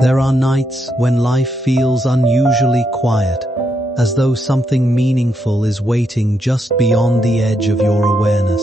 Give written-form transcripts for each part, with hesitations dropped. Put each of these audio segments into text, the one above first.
There are nights when life feels unusually quiet, as though something meaningful is waiting just beyond the edge of your awareness.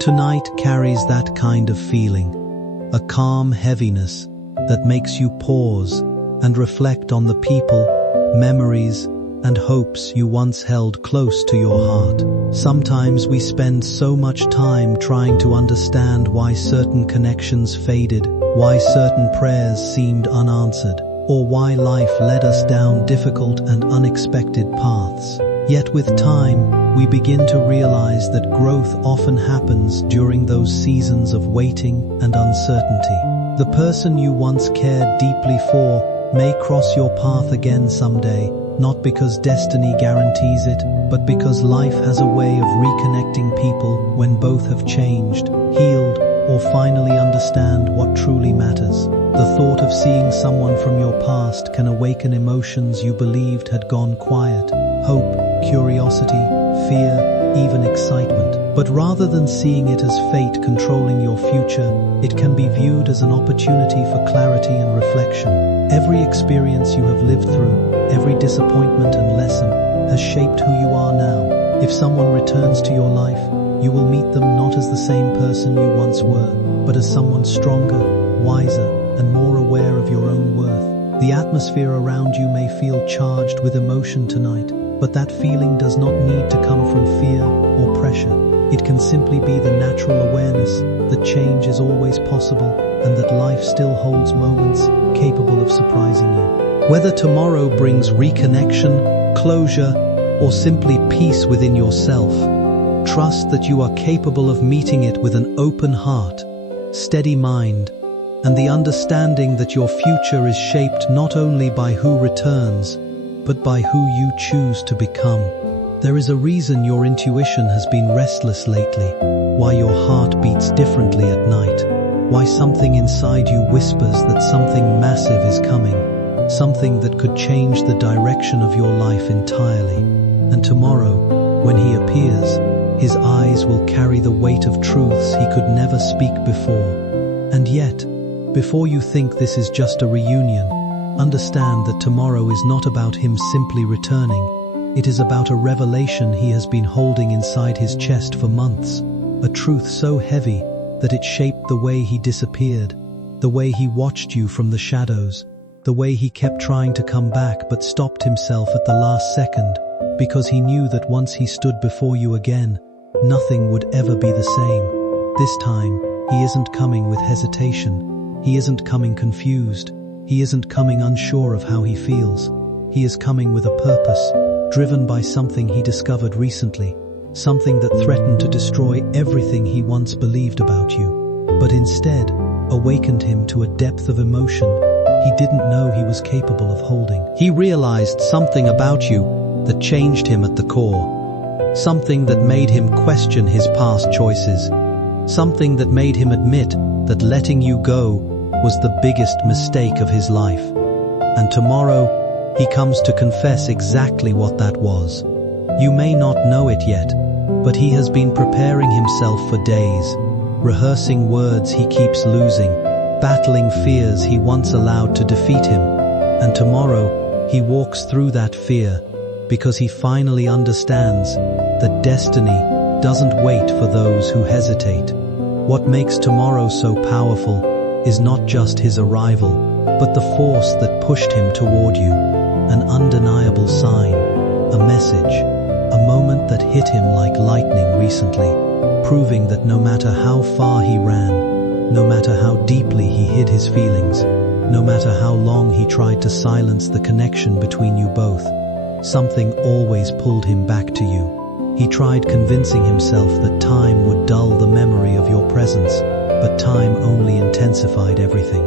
Tonight carries that kind of feeling, a calm heaviness that makes you pause and reflect on the people, memories, and hopes you once held close to your heart. Sometimes we spend so much time trying to understand why certain connections faded, why certain prayers seemed unanswered, or why life led us down difficult and unexpected paths. Yet with time, we begin to realize that growth often happens during those seasons of waiting and uncertainty. The person you once cared deeply for may cross your path again someday, not because destiny guarantees it, but because life has a way of reconnecting people when both have changed, healed, or finally understand what truly matters. The thought of seeing someone from your past can awaken emotions you believed had gone quiet: hope, curiosity, fear, even excitement. But rather than seeing it as fate controlling your future, it can be viewed as an opportunity for clarity and reflection. Every experience you have lived through, every disappointment and lesson, has shaped who you are now. If someone returns to your life, you will meet them not as the same person you once were, but as someone stronger, wiser, and more aware of your own worth. The atmosphere around you may feel charged with emotion tonight, but that feeling does not need to come from fear or pressure. It can simply be the natural awareness that change is always possible and that life still holds moments capable of surprising you. Whether tomorrow brings reconnection, closure, or simply peace within yourself, trust that you are capable of meeting it with an open heart, steady mind, and the understanding that your future is shaped not only by who returns, but by who you choose to become. There is a reason your intuition has been restless lately, why your heart beats differently at night, why something inside you whispers that something massive is coming, something that could change the direction of your life entirely. And tomorrow, when he appears, his eyes will carry the weight of truths he could never speak before. And yet, before you think this is just a reunion, understand that tomorrow is not about him simply returning. It is about a revelation he has been holding inside his chest for months, a truth so heavy that it shaped the way he disappeared, the way he watched you from the shadows, the way he kept trying to come back but stopped himself at the last second, because he knew that once he stood before you again, nothing would ever be the same. This time, he isn't coming with hesitation. He isn't coming confused. He isn't coming unsure of how he feels. He is coming with a purpose, driven by something he discovered recently, something that threatened to destroy everything he once believed about you, but instead awakened him to a depth of emotion he didn't know he was capable of holding. He realized something about you that changed him at the core, something that made him question his past choices, something that made him admit that letting you go was the biggest mistake of his life. And tomorrow, he comes to confess exactly what that was. You may not know it yet, but he has been preparing himself for days, rehearsing words he keeps losing, battling fears he once allowed to defeat him. And tomorrow, he walks through that fear because he finally understands that destiny doesn't wait for those who hesitate. What makes tomorrow so powerful is not just his arrival, but the force that pushed him toward you. An undeniable sign, a message, a moment that hit him like lightning recently, proving that no matter how far he ran, no matter how deeply he hid his feelings, no matter how long he tried to silence the connection between you both, something always pulled him back to you. He tried convincing himself that time would dull the memory of your presence, but time only intensified everything.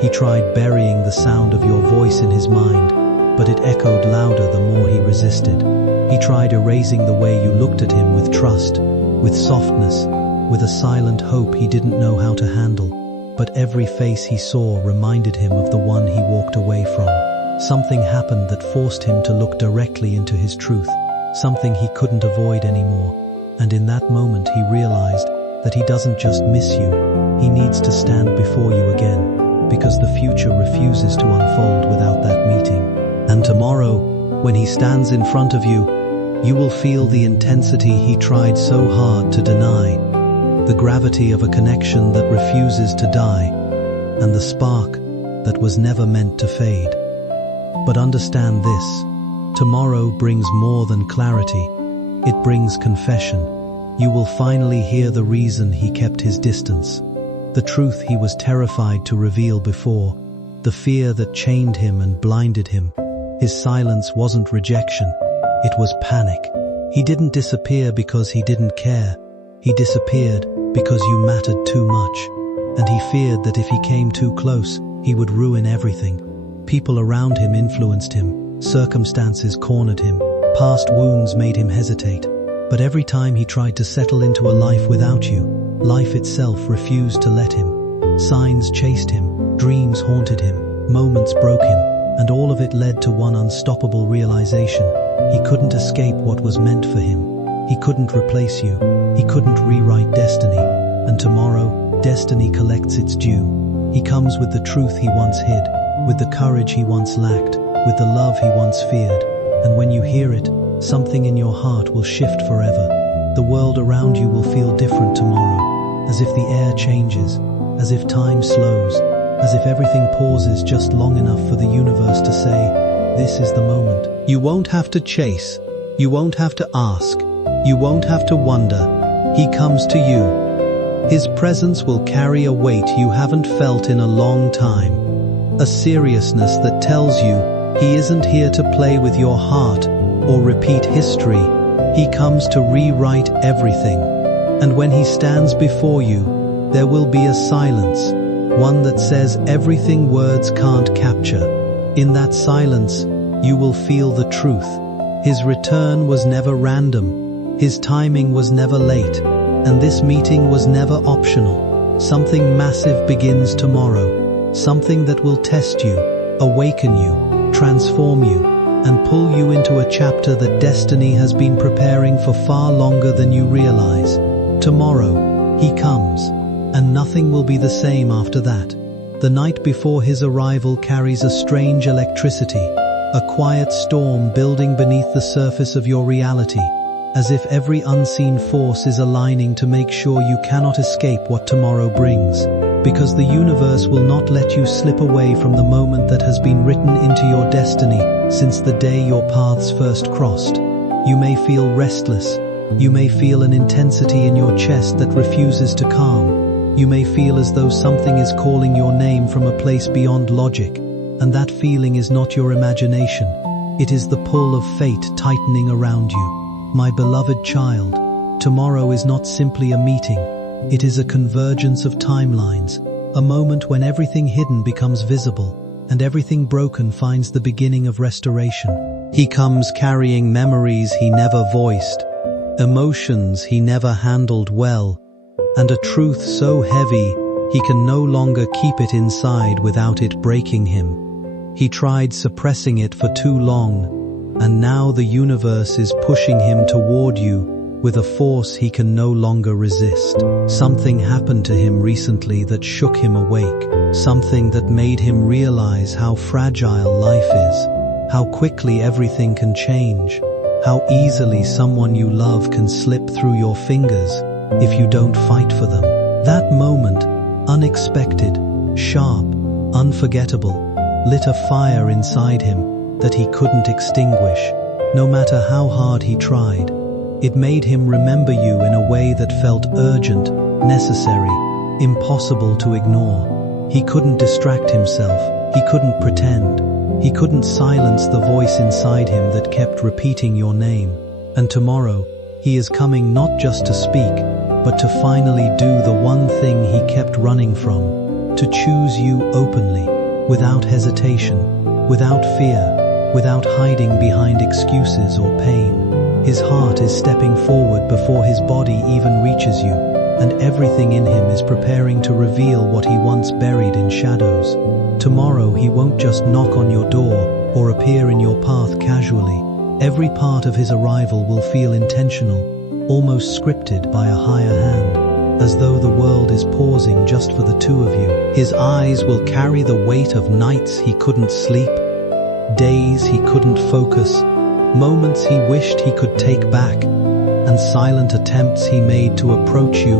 He tried burying the sound of your voice in his mind, but it echoed louder the more he resisted. He tried erasing the way you looked at him with trust, with softness, with a silent hope he didn't know how to handle. But every face he saw reminded him of the one he walked away from. Something happened that forced him to look directly into his truth, something he couldn't avoid anymore. And in that moment he realized that he doesn't just miss you, he needs to stand before you again. because the future refuses to unfold without that meeting. And tomorrow, when he stands in front of you, you will feel the intensity he tried so hard to deny, the gravity of a connection that refuses to die, and the spark that was never meant to fade. But understand this, tomorrow brings more than clarity. It brings confession. You will finally hear the reason he kept his distance, the truth he was terrified to reveal before, the fear that chained him and blinded him. His silence wasn't rejection, it was panic. He didn't disappear because he didn't care. He disappeared because you mattered too much. And he feared that if he came too close, he would ruin everything. People around him influenced him, circumstances cornered him, past wounds made him hesitate. But every time he tried to settle into a life without you, life itself refused to let him. Signs chased him, dreams haunted him, moments broke him, and all of it led to one unstoppable realization. He couldn't escape what was meant for him. He couldn't replace you. He couldn't rewrite destiny. And tomorrow, destiny collects its due. He comes with the truth he once hid, with the courage he once lacked, with the love he once feared. And when you hear it, something in your heart will shift forever. The world around you will feel different tomorrow, as if the air changes, as if time slows, as if everything pauses just long enough for the universe to say, this is the moment. You won't have to chase. You won't have to ask. You won't have to wonder. He comes to you. His presence will carry a weight you haven't felt in a long time. A seriousness that tells you he isn't here to play with your heart or repeat history. He comes to rewrite everything. And when he stands before you, there will be a silence, one that says everything words can't capture. In that silence, you will feel the truth. His return was never random. His timing was never late. And this meeting was never optional. Something massive begins tomorrow. Something that will test you, awaken you, transform you, and pull you into a chapter that destiny has been preparing for far longer than you realize. Tomorrow, he comes, and nothing will be the same after that. The night before his arrival carries a strange electricity, a quiet storm building beneath the surface of your reality, as if every unseen force is aligning to make sure you cannot escape what tomorrow brings. Because the universe will not let you slip away from the moment that has been written into your destiny since the day your paths first crossed. You may feel restless. You may feel an intensity in your chest that refuses to calm. You may feel as though something is calling your name from a place beyond logic, and that feeling is not your imagination. It is the pull of fate tightening around you. My beloved child, tomorrow is not simply a meeting. It is a convergence of timelines, a moment when everything hidden becomes visible, and everything broken finds the beginning of restoration. He comes carrying memories he never voiced, emotions he never handled well, and a truth so heavy he can no longer keep it inside without it breaking him. He tried suppressing it for too long, and now the universe is pushing him toward you with a force he can no longer resist. Something happened to him recently that shook him awake, something that made him realize how fragile life is, how quickly everything can change, how easily someone you love can slip through your fingers if you don't fight for them. That moment, unexpected, sharp, unforgettable, lit a fire inside him that he couldn't extinguish, no matter how hard he tried. It made him remember you in a way that felt urgent, necessary, impossible to ignore. He couldn't distract himself. He couldn't pretend. He couldn't silence the voice inside him that kept repeating your name. And tomorrow, he is coming not just to speak, but to finally do the one thing he kept running from, to choose you openly, without hesitation, without fear, without hiding behind excuses or pain. His heart is stepping forward before his body even reaches you, and everything in him is preparing to reveal what he once buried in shadows. Tomorrow he won't just knock on your door or appear in your path casually. Every part of his arrival will feel intentional, almost scripted by a higher hand. as though the world is pausing just for the two of you. His eyes will carry the weight of nights he couldn't sleep, days he couldn't focus, moments he wished he could take back, and silent attempts he made to approach you,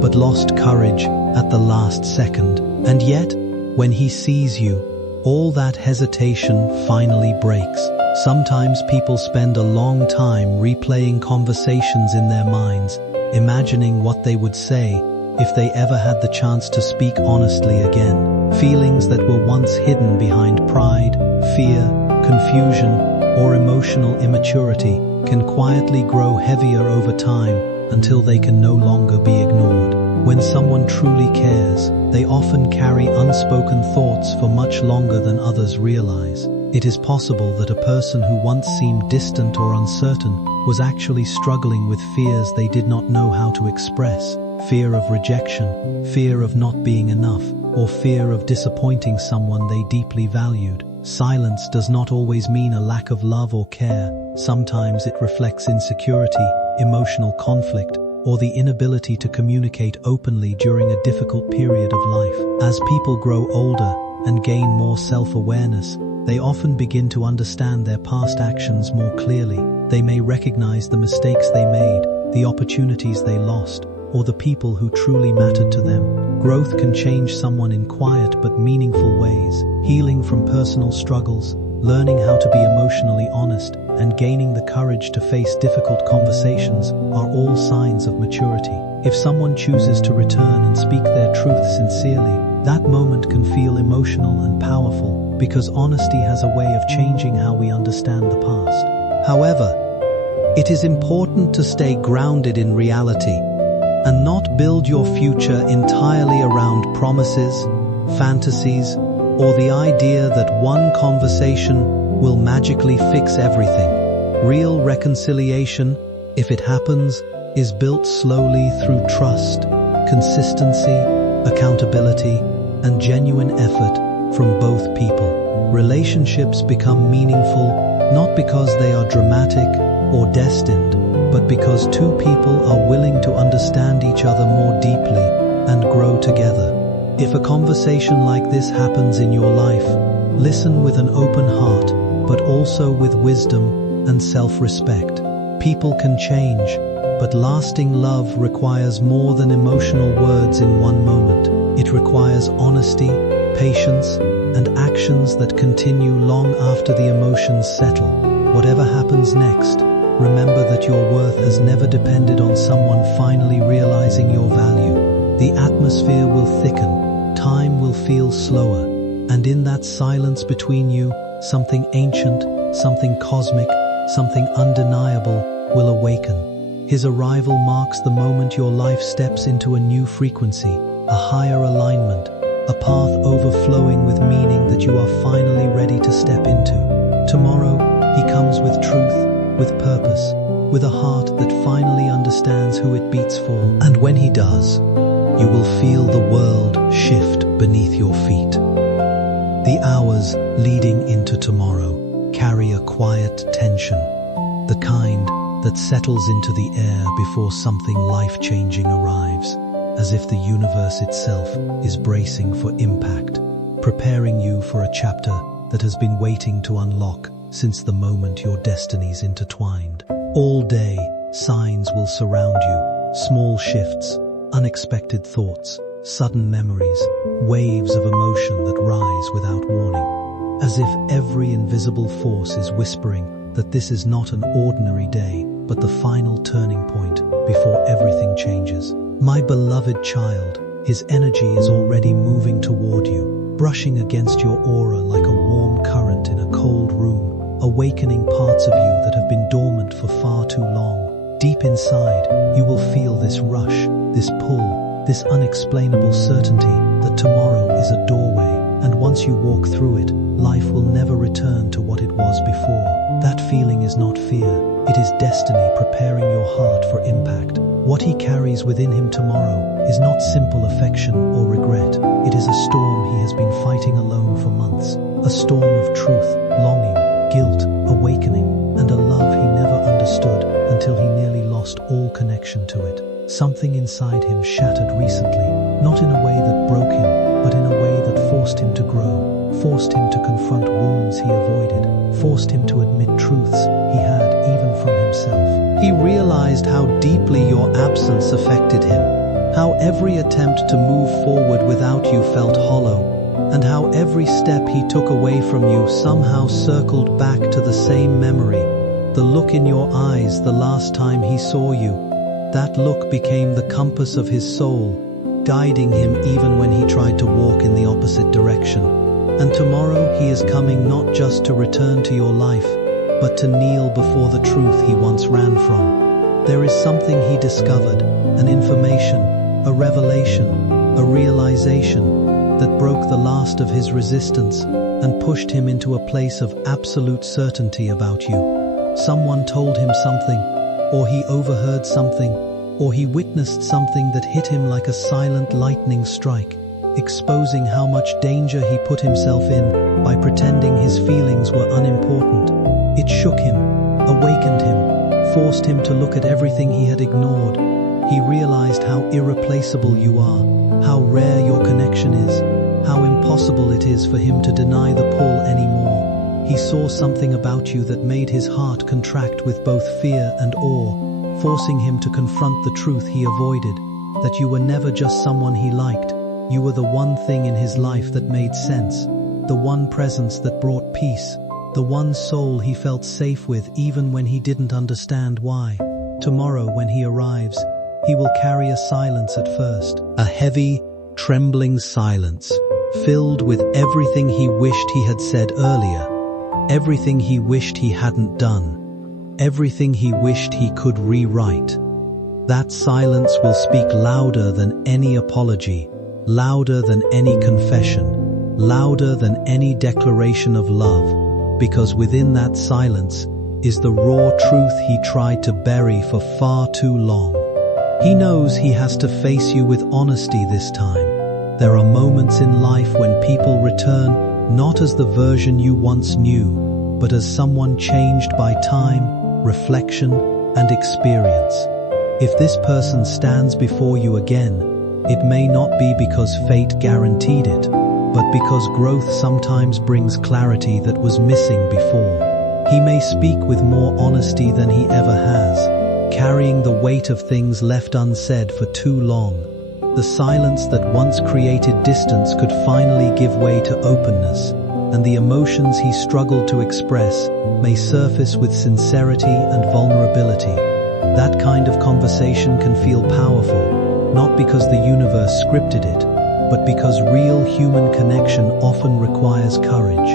but lost courage at the last second. And yet, when he sees you, all that hesitation finally breaks. Sometimes people spend a long time replaying conversations in their minds, imagining what they would say if they ever had the chance to speak honestly again. Feelings that were once hidden behind pride, fear, confusion, or emotional immaturity can quietly grow heavier over time until they can no longer be ignored. When someone truly cares, they often carry unspoken thoughts for much longer than others realize. It is possible that a person who once seemed distant or uncertain was actually struggling with fears they did not know how to express. Fear of rejection, fear of not being enough, or fear of disappointing someone they deeply valued. Silence does not always mean a lack of love or care. Sometimes it reflects insecurity, emotional conflict, or the inability to communicate openly during a difficult period of life. As people grow older and gain more self-awareness, they often begin to understand their past actions more clearly. They may recognize the mistakes they made, the opportunities they lost, or the people who truly mattered to them. Growth can change someone in quiet but meaningful ways. Healing from personal struggles, learning how to be emotionally honest, and gaining the courage to face difficult conversations are all signs of maturity. If someone chooses to return and speak their truth sincerely, that moment can feel emotional and powerful, because honesty has a way of changing how we understand the past. However, it is important to stay grounded in reality and not build your future entirely around promises, fantasies, or the idea that one conversation will magically fix everything. Real reconciliation, if it happens, is built slowly through trust, consistency, accountability, and genuine effort from both people. Relationships become meaningful not because they are dramatic or destined, but because two people are willing to understand each other more deeply and grow together. If a conversation like this happens in your life, listen with an open heart, but also with wisdom and self-respect. People can change, but lasting love requires more than emotional words in one moment. It requires honesty, patience, and actions that continue long after the emotions settle. Whatever happens next, remember that your worth has never depended on someone finally realizing your value. The atmosphere will thicken, time will feel slower, and in that silence between you, something ancient, something cosmic, something undeniable will awaken. His arrival marks the moment your life steps into a new frequency, a higher alignment, a path overflowing with meaning that you are finally ready to step into. Tomorrow, he comes with truth, with purpose, with a heart that finally understands who it beats for. And when he does, you will feel the world shift beneath your feet. The hours leading into tomorrow carry a quiet tension, the kind that settles into the air before something life-changing arrives, as if the universe itself is bracing for impact, preparing you for a chapter that has been waiting to unlock since the moment your destinies intertwined. All day, signs will surround you, small shifts, unexpected thoughts, sudden memories, waves of emotion that rise without warning, as if every invisible force is whispering that this is not an ordinary day, but the final turning point before everything changes. My beloved child, his energy is already moving toward you, brushing against your aura like a warm current in a cold room, awakening parts of you that have been dormant for far too long. Deep inside, you will feel this rush, this pull, this unexplainable certainty that tomorrow is a doorway, and once you walk through it, life will never return to what it was before. That feeling is not fear, it is destiny preparing your heart for impact. What he carries within him tomorrow is not simple affection or regret. It is a storm he has been fighting alone for months. A storm of truth, longing, guilt, awakening, and a love he never understood until he nearly lost all connection to it. Something inside him shattered recently, not in a way that broke him, but in a way that forced him to grow, forced him to confront wounds he avoided, forced him to admit truths he had even from himself. He realized how deeply your absence affected him, how every attempt to move forward without you felt hollow, and how every step he took away from you somehow circled back to the same memory, the look in your eyes the last time he saw you. That look became the compass of his soul, guiding him even when he tried to walk in the opposite direction. And tomorrow he is coming not just to return to your life, but to kneel before the truth he once ran from. There is something he discovered, an information, a revelation, a realization that broke the last of his resistance and pushed him into a place of absolute certainty about you. Someone told him something, or he overheard something, or he witnessed something that hit him like a silent lightning strike, exposing how much danger he put himself in by pretending his feelings were unimportant. It shook him, awakened him, forced him to look at everything he had ignored. He realized how irreplaceable you are, how rare your connection is, how impossible it is for him to deny the pull anymore. He saw something about you that made his heart contract with both fear and awe, forcing him to confront the truth he avoided, that you were never just someone he liked. You were the one thing in his life that made sense, the one presence that brought peace, the one soul he felt safe with even when he didn't understand why. Tomorrow, when he arrives, he will carry a silence at first, a heavy, trembling silence, filled with everything he wished he had said earlier, everything he wished he hadn't done, everything he wished he could rewrite. That silence will speak louder than any apology, louder than any confession, louder than any declaration of love, because within that silence is the raw truth he tried to bury for far too long. He knows he has to face you with honesty this time. There are moments in life when people return not as the version you once knew, but as someone changed by time, reflection, and experience. If this person stands before you again, it may not be because fate guaranteed it, but because growth sometimes brings clarity that was missing before. He may speak with more honesty than he ever has, carrying the weight of things left unsaid for too long. The silence that once created distance could finally give way to openness, and the emotions he struggled to express may surface with sincerity and vulnerability. That kind of conversation can feel powerful, not because the universe scripted it, but because real human connection often requires courage.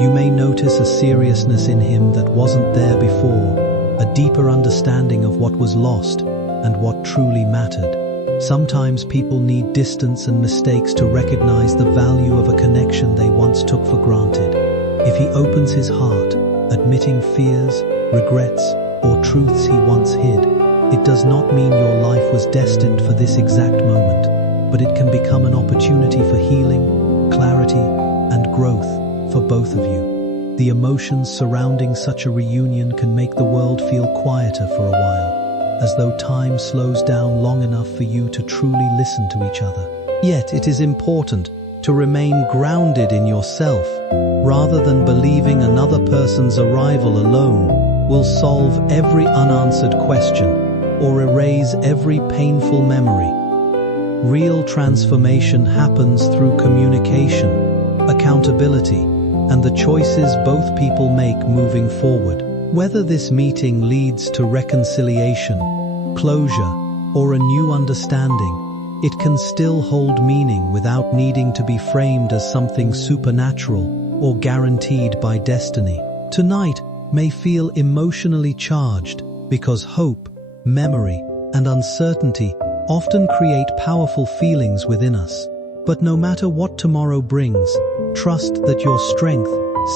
You may notice a seriousness in him that wasn't there before, a deeper understanding of what was lost and what truly mattered. Sometimes people need distance and mistakes to recognize the value of a connection they once took for granted. If he opens his heart, admitting fears, regrets, or truths he once hid, it does not mean your life was destined for this exact moment, but it can become an opportunity for healing, clarity, and growth for both of you. The emotions surrounding such a reunion can make the world feel quieter for a while, as though time slows down long enough for you to truly listen to each other. Yet it is important to remain grounded in yourself, rather than believing another person's arrival alone will solve every unanswered question or erase every painful memory. Real transformation happens through communication, accountability, and the choices both people make moving forward. Whether this meeting leads to reconciliation, closure, or a new understanding, it can still hold meaning without needing to be framed as something supernatural or guaranteed by destiny. Tonight may feel emotionally charged because hope, memory, and uncertainty often create powerful feelings within us. But no matter what tomorrow brings, trust that your strength,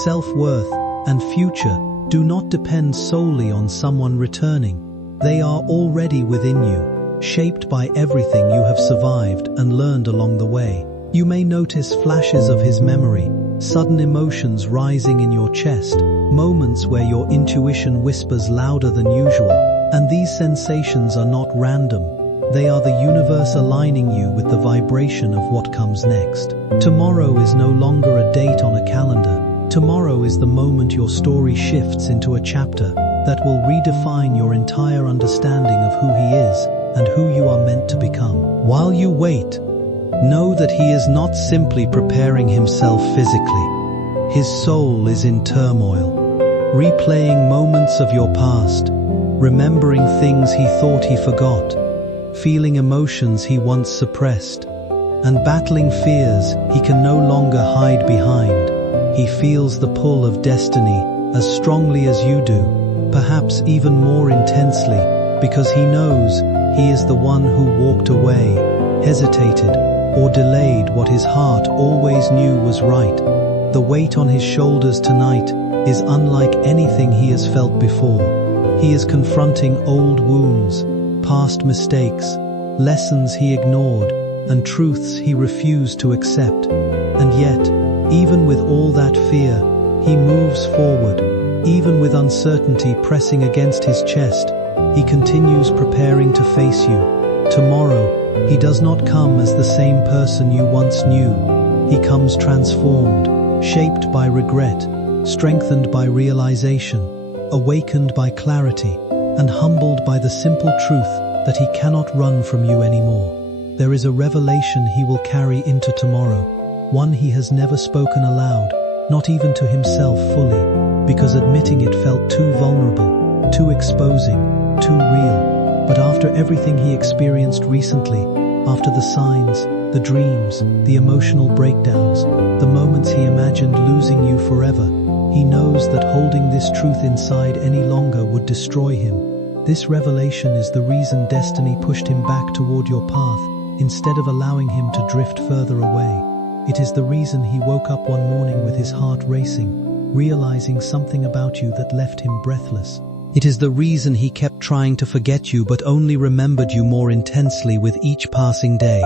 self-worth, and future do not depend solely on someone returning. They are already within you, shaped by everything you have survived and learned along the way. You may notice flashes of his memory, sudden emotions rising in your chest, moments where your intuition whispers louder than usual, and these sensations are not random. They are the universe aligning you with the vibration of what comes next. Tomorrow is no longer a date on a calendar. Tomorrow is the moment your story shifts into a chapter that will redefine your entire understanding of who he is and who you are meant to become. While you wait, know that he is not simply preparing himself physically. His soul is in turmoil, replaying moments of your past, remembering things he thought he forgot, feeling emotions he once suppressed, and battling fears he can no longer hide behind. He feels the pull of destiny as strongly as you do, perhaps even more intensely, because he knows he is the one who walked away, hesitated, or delayed what his heart always knew was right. The weight on his shoulders tonight is unlike anything he has felt before. He is confronting old wounds, past mistakes, lessons he ignored, and truths he refused to accept. And yet, even with all that fear, he moves forward. Even with uncertainty pressing against his chest, he continues preparing to face you. Tomorrow, he does not come as the same person you once knew. He comes transformed, shaped by regret, strengthened by realization, awakened by clarity, and humbled by the simple truth that he cannot run from you anymore. There is a revelation he will carry into tomorrow, one he has never spoken aloud, not even to himself fully, because admitting it felt too vulnerable, too exposing, too real. But after everything he experienced recently, after the signs, the dreams, the emotional breakdowns, the moments he imagined losing you forever, he knows that holding this truth inside any longer would destroy him. This revelation is the reason destiny pushed him back toward your path, instead of allowing him to drift further away. It is the reason he woke up one morning with his heart racing, realizing something about you that left him breathless. It is the reason he kept trying to forget you but only remembered you more intensely with each passing day.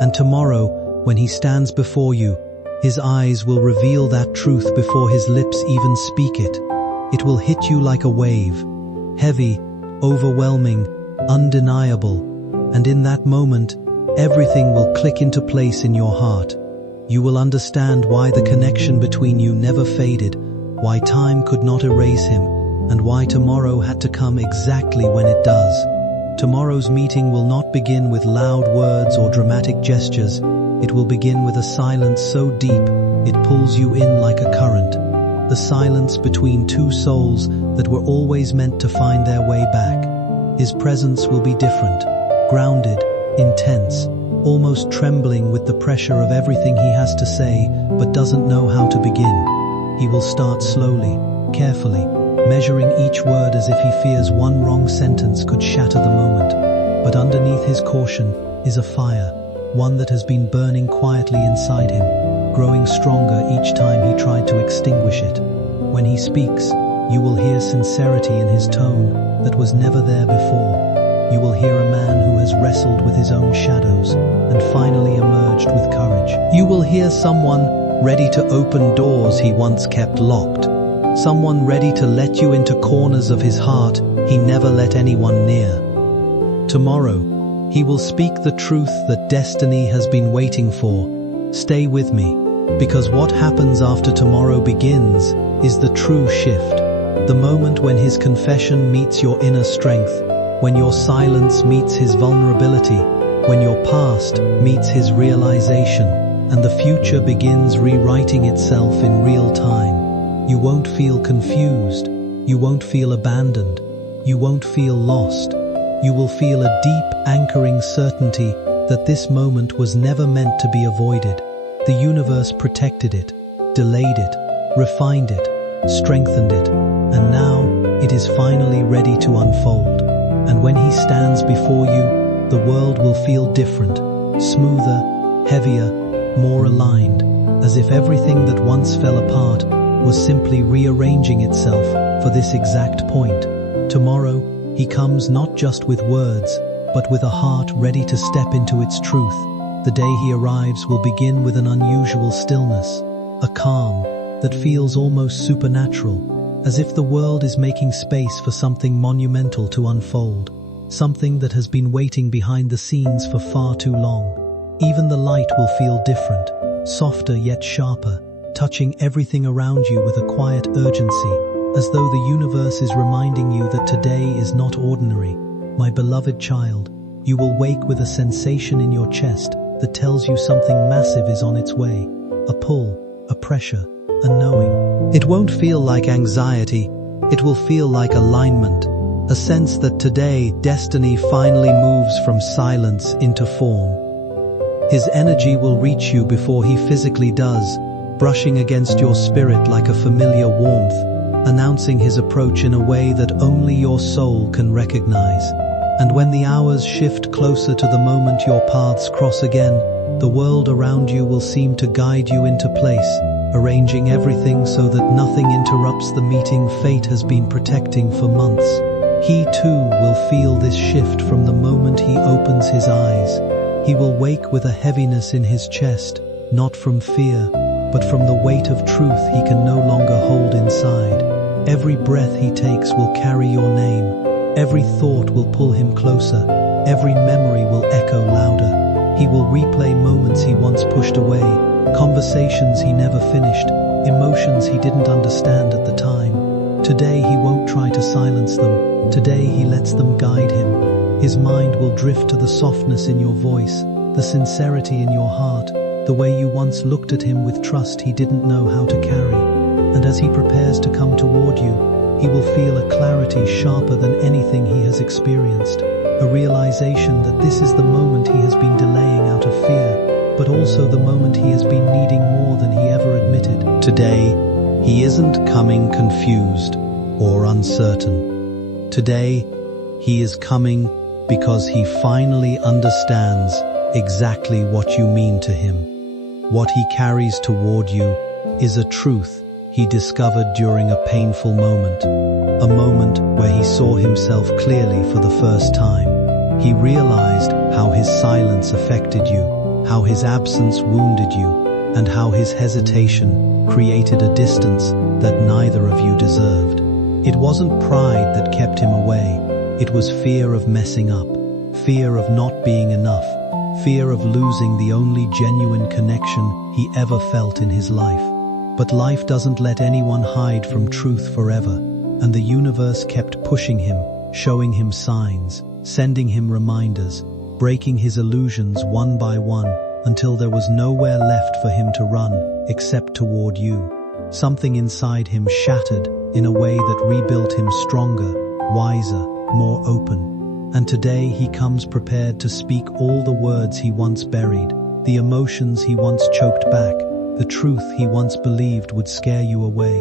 And tomorrow, when he stands before you, his eyes will reveal that truth before his lips even speak it. It will hit you like a wave, heavy, overwhelming, undeniable, and in that moment, everything will click into place in your heart. You will understand why the connection between you never faded, why time could not erase him, and why tomorrow had to come exactly when it does. Tomorrow's meeting will not begin with loud words or dramatic gestures. It will begin with a silence so deep, it pulls you in like a current. The silence between two souls that were always meant to find their way back. His presence will be different, grounded, intense, almost trembling with the pressure of everything he has to say but doesn't know how to begin. He will start slowly, carefully, measuring each word as if he fears one wrong sentence could shatter the moment. But underneath his caution is a fire, one that has been burning quietly inside him, growing stronger each time he tried to extinguish it. When he speaks, you will hear sincerity in his tone that was never there before. You will hear a man who has wrestled with his own shadows and finally emerged with courage. You will hear someone ready to open doors he once kept locked. Someone ready to let you into corners of his heart he never let anyone near. Tomorrow, he will speak the truth that destiny has been waiting for. Stay with me, because what happens after tomorrow begins is the true shift. The moment when his confession meets your inner strength, when your silence meets his vulnerability, when your past meets his realization, and the future begins rewriting itself in real time. You won't feel confused. You won't feel abandoned. You won't feel lost. You will feel a deep, anchoring certainty that this moment was never meant to be avoided. The universe protected it, delayed it, refined it, strengthened it, and now it is finally ready to unfold. And when he stands before you, the world will feel different, smoother, heavier, more aligned, as if everything that once fell apart was simply rearranging itself for this exact point. Tomorrow, he comes not just with words, but with a heart ready to step into its truth. The day he arrives will begin with an unusual stillness, a calm that feels almost supernatural, as if the world is making space for something monumental to unfold. something that has been waiting behind the scenes for far too long. Even the light will feel different, softer yet sharper, touching everything around you with a quiet urgency, as though the universe is reminding you that today is not ordinary. My beloved child, you will wake with a sensation in your chest that tells you something massive is on its way. A pull, a pressure, a knowing. It won't feel like anxiety, it will feel like alignment. A sense that today destiny finally moves from silence into form. His energy will reach you before he physically does, brushing against your spirit like a familiar warmth, announcing his approach in a way that only your soul can recognize. And when the hours shift closer to the moment your paths cross again, the world around you will seem to guide you into place, arranging everything so that nothing interrupts the meeting fate has been protecting for months. He too will feel this shift from the moment he opens his eyes. He will wake with a heaviness in his chest, not from fear, but from the weight of truth he can no longer hold inside. Every breath he takes will carry your name. Every thought will pull him closer. Every memory will echo louder. He will replay moments he once pushed away, conversations he never finished, emotions he didn't understand at the time. Today he won't try to silence them. Today he lets them guide him. His mind will drift to the softness in your voice, the sincerity in your heart, the way you once looked at him with trust he didn't know how to carry. And as he prepares to come toward you, he will feel a clarity sharper than anything he has experienced, a realization that this is the moment he has been delaying out of fear, but also the moment he has been needing more than he ever admitted. Today, he isn't coming confused or uncertain. Today, he is coming because he finally understands exactly what you mean to him. What he carries toward you is a truth he discovered during a painful moment, a moment where he saw himself clearly for the first time. He realized how his silence affected you, how his absence wounded you, and how his hesitation created a distance that neither of you deserved. It wasn't pride that kept him away, it was fear of messing up, fear of not being enough, fear of losing the only genuine connection he ever felt in his life. But life doesn't let anyone hide from truth forever, and the universe kept pushing him, showing him signs, sending him reminders, breaking his illusions one by one, until there was nowhere left for him to run except toward you. Something inside him shattered in a way that rebuilt him stronger, wiser, more open. And today he comes prepared to speak all the words he once buried, the emotions he once choked back, the truth he once believed would scare you away.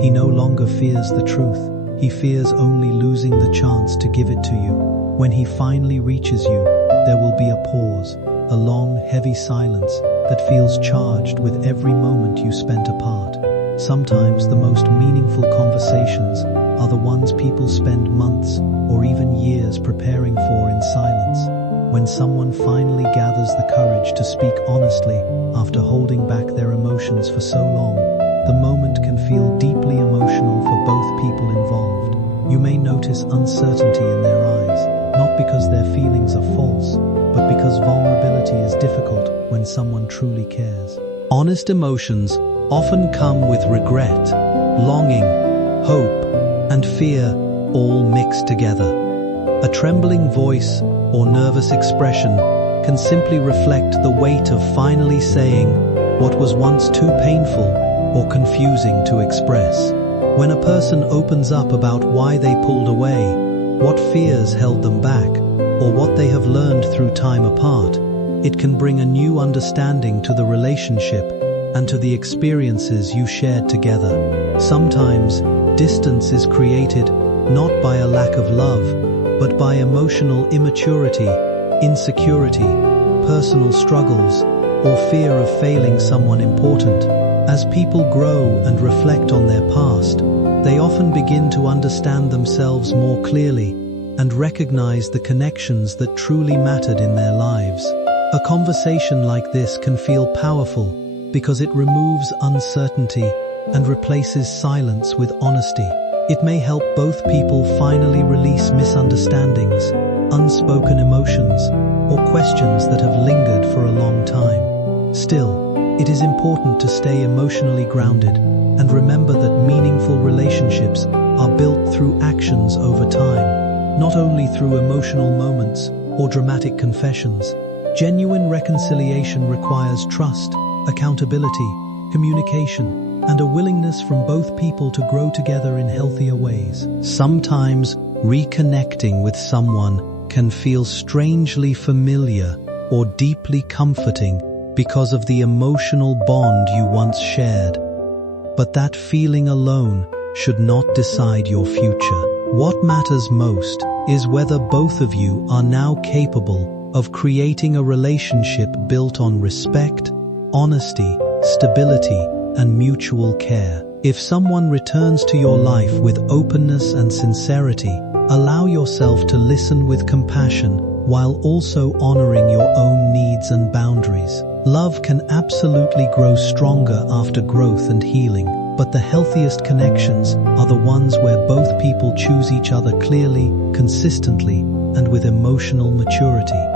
He no longer fears the truth. He fears only losing the chance to give it to you. When he finally reaches you, there will be a pause, a long, heavy silence that feels charged with every moment you spent apart. Sometimes the most meaningful conversations are the ones people spend months or even years preparing for in silence. When someone finally gathers the courage to speak honestly after holding back their emotions for so long, the moment can feel deeply emotional for both people involved. You may notice uncertainty in their eyes, not because their feelings are false, but because vulnerability is difficult when someone truly cares. Honest emotions often come with regret, longing, hope, and fear all mixed together. A trembling voice or nervous expression can simply reflect the weight of finally saying what was once too painful or confusing to express. When a person opens up about why they pulled away, what fears held them back, or what they have learned through time apart, it can bring a new understanding to the relationship and to the experiences you shared together. Sometimes, distance is created not by a lack of love, but by emotional immaturity, insecurity, personal struggles, or fear of failing someone important. As people grow and reflect on their past, they often begin to understand themselves more clearly and recognize the connections that truly mattered in their lives. A conversation like this can feel powerful because it removes uncertainty and replaces silence with honesty. It may help both people finally release misunderstandings, unspoken emotions, or questions that have lingered for a long time. Still, it is important to stay emotionally grounded and remember that meaningful relationships are built through actions over time, not only through emotional moments or dramatic confessions. Genuine reconciliation requires trust, accountability, communication, and a willingness from both people to grow together in healthier ways. Sometimes, reconnecting with someone can feel strangely familiar or deeply comforting because of the emotional bond you once shared. But that feeling alone should not decide your future. What matters most is whether both of you are now capable of creating a relationship built on respect, honesty, stability, and mutual care. If someone returns to your life with openness and sincerity, allow yourself to listen with compassion while also honoring your own needs and boundaries. Love can absolutely grow stronger after growth and healing, but the healthiest connections are the ones where both people choose each other clearly, consistently, and with emotional maturity.